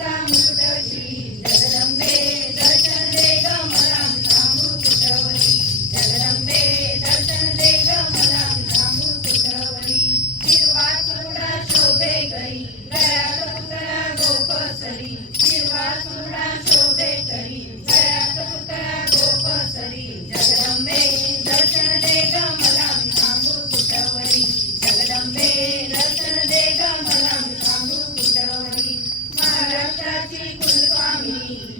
जगरंबे दर्शन बेगमरम राम कुटोरी जगरंबे दर्शन दे गमरम राम कुटोरी शोभे गई Amen.